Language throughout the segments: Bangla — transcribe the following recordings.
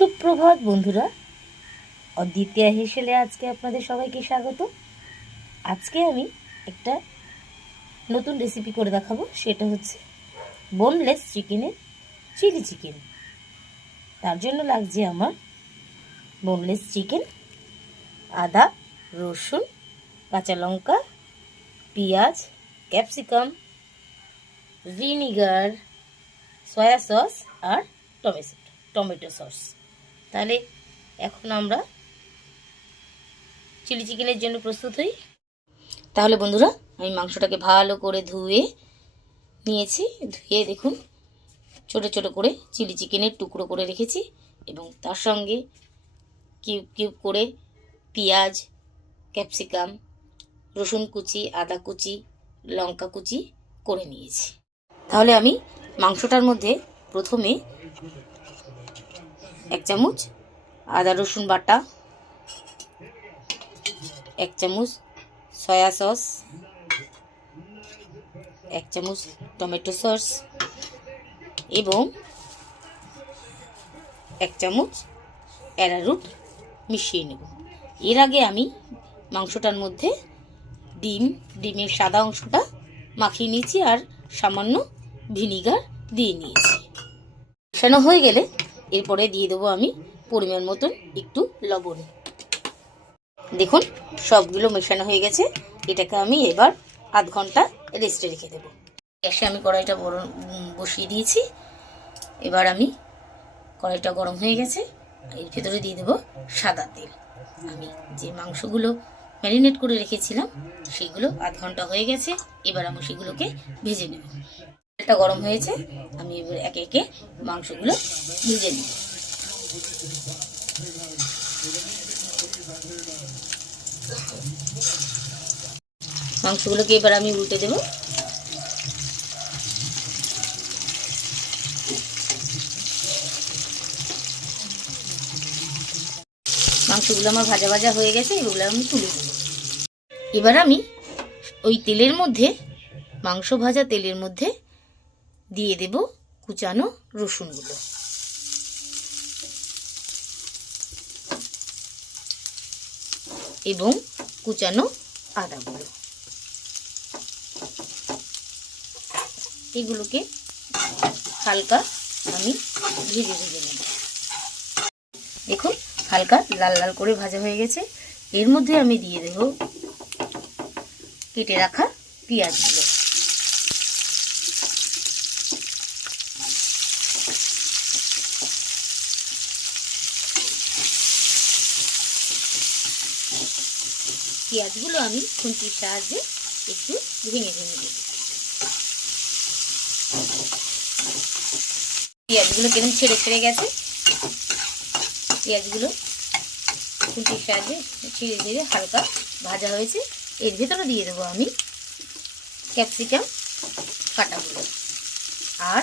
সুপ্রভাত বন্ধুরা, অদ্বিতীয়া হেসেলে আজকে আপনাদের সবাইকে স্বাগত। আজকে আমি একটা নতুন রেসিপি করে দেখাবো, সেটা হচ্ছে বোনলেস চিকেনের চিলি চিকেন। তার জন্য লাগছে আমার বোনলেস চিকেন, আদা, রসুন, কাঁচা লঙ্কা, পেঁয়াজ, ক্যাপসিকাম, ভিনিগার, সয়া সস আর টমেটো সস। তাহলে এখন আমরা চিলি চিকেনের জন্য প্রস্তুত হই। তাহলে বন্ধুরা, আমি মাংসটাকে ভালো করে ধুয়ে নিয়েছি। ধুয়ে দেখুন ছোট ছোট করে চিলি চিকেনের টুকরো করে রেখেছি এবং তার সঙ্গে কিউব কিউব করে পেঁয়াজ, ক্যাপসিকাম, রসুন কুচি, আদা কুচি, লঙ্কা কুচি করে নিয়েছি। তাহলে আমি মাংসটার মধ্যে প্রথমে 1 চামচ আদা রসুন বাটা, 1 চামচ সয়া সস, 1 চামচ টমেটো সস এবং 1 চামচ অ্যারারুট মিশিয়ে নেব। এর আগে আমি মাংসটার মধ্যে ডিমের সাদা অংশটা মাখিয়ে নিয়েছি আর সামান্য ভিনিগার দিয়ে নিয়েছি। মেশানো হয়ে গেলে এরপরে দিয়ে দেবো আমি পরিমাণ মতন একটু লবণ। দেখুন সবগুলো মেশানো হয়ে গেছে। এটাকে আমি এবার আধ ঘন্টা রেস্টে রেখে দেবো। গ্যাসে আমি কড়াইটা বসিয়ে দিয়েছি। এবার আমি কড়াইটা গরম হয়ে গেছে, এর ভেতরে দিয়ে দেবো সাদা তেল। আমি যে মাংসগুলো ম্যারিনেট করে রেখেছিলাম সেগুলো আধ ঘন্টা হয়ে গেছে। এবার আমি সেগুলোকে ভেজে নেব। তেলটা গরম হয়েছে, আমি এবার একে একে মাংসগুলো ভেজে নেব। মাংসগুলোকে এবার আমি উল্টে দেব। মাংসগুলো আমার ভাজা ভাজা হয়ে গেছে, এগুলো আমি তুলে দেব। এবার আমি ওই তেলের মধ্যে, মাংস ভাজা তেলের মধ্যে দিয়ে দেব কুচানো রসুনগুলো এবং কুচানো আদাগুলো। এগুলোকে হালকা আমি ভেজে ভেজে নেব। দেখুন হালকা লাল লাল করে ভাজা হয়ে গেছে। এর মধ্যে আমি দিয়ে দেব কেটে রাখা পেঁয়াজগুলো। পেঁয়াজগুলো আমি খুন্তির সাহায্যে একটু ভেঙে ভেঙে দেব। পেঁয়াজগুলো কেমন ছেড়ে ছেড়ে গেছে। পেঁয়াজগুলো খুন্তির সাহায্যে ছেড়ে ছেড়ে হালকা ভাজা হয়েছে। এর ভেতরে দিয়ে দেবো আমি ক্যাপসিকাম কাটাগুলো আর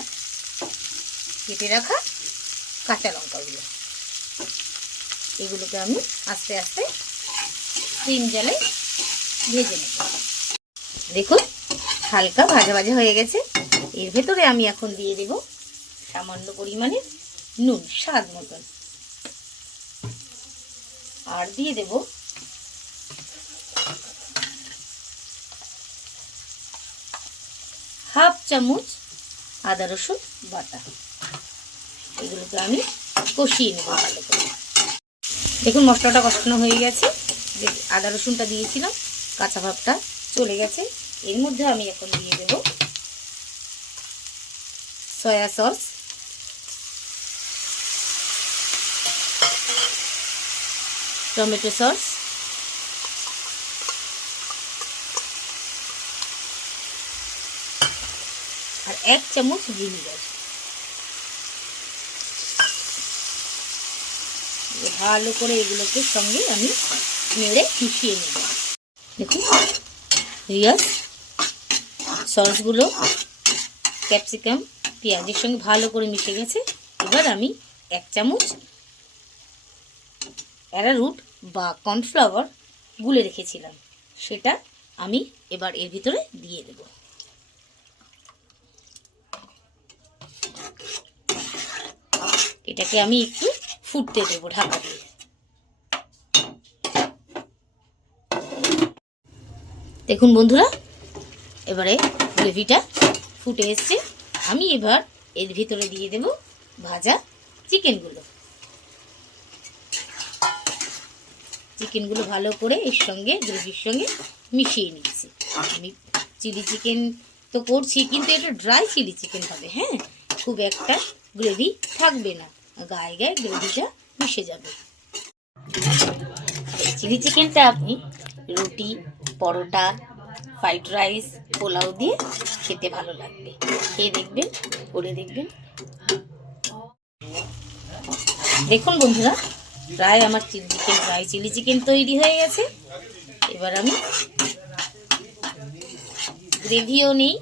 কেটে রাখা কাঁচা লঙ্কাগুলো। এগুলোকে আমি আস্তে আস্তে সিম জালে ভেজে নেব। দেখুন হালকা ভাজা ভাজা হয়ে গেছে। এর ভেতরে আমি এখন দিয়ে দেব সামান্য পরিমাণে নুন, স্বাদ মতন, আর দিয়ে দেব হাফ চামচ আদা রসুন বাটা। এগুলোকে আমি কষিয়ে নেব ভালো করে। দেখুন মশলাটা কষানো হয়ে গেছে। আদা রসুনটা দিয়েছিলাম, কাঁচা ভাবটা চলে গেছে। এর মধ্যে আমি এখন দিয়ে দেব সয়া সস, টমেটো সস, আর 1 চামচ ভিনিগার। ভালো করে এগুলোকে সঙ্গে আমি নেড়ে মিশিয়ে নেব। দেখুন রিয়াজ সসগুলো ক্যাপসিকাম পেঁয়াজের সঙ্গে ভালো করে মিশে গেছে। এবার আমি 1 চামচ অ্যারারুট বা কর্নফ্লাওয়ার গুলে রেখেছিলাম, সেটা আমি এবার এর ভিতরে দিয়ে দেব। এটাকে আমি একটু ফুটতে দেবো ঢাকা দিয়ে। দেখুন বন্ধুরা, এবারে গ্রেভিটা ফুটে এসছে। আমি এবার এর ভিতরে দিয়ে দেব ভাজা চিকেনগুলো। চিকেনগুলো ভালো করে এর সঙ্গে গ্রেভির সঙ্গে মিশিয়ে নিচ্ছি। আমি চিলি চিকেন তো করছি, কিন্তু এটা ড্রাই চিলি চিকেন হবে। হ্যাঁ, খুব একটা গ্রেভি থাকবে না, গায়ে গায়ে গ্রেভিটা মিশে যাবে। চিলি চিকেনটা আপনি রুটি, পরোটা, ফ্রাইড রাইস, পোলাও দিয়ে খেতে ভালো লাগবে। খেয়ে দেখবেন, করে দেখবেন। দেখুন বন্ধুরা, প্রায় আমার ড্রাই চিলি চিকেন তৈরি হয়ে গেছে। এবার আমি গ্রেভিও নেই,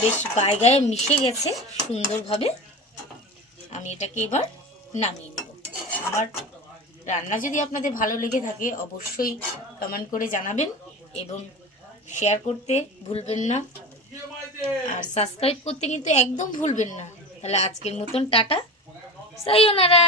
বেশ গায়ে গায়ে মিশে গেছে সুন্দরভাবে। আমি এটাকে এবার নামিয়ে নেব। আমার রান্না যদি আপনাদের ভালো লেগে থাকে অবশ্যই কমেন্ট করে জানাবেন এবং শেয়ার করতে ভুলবেন না, আর সাবস্ক্রাইব করতে কিন্তু একদম ভুলবেন না। তাহলে আজকের মতন টাটা, সায়োনারা।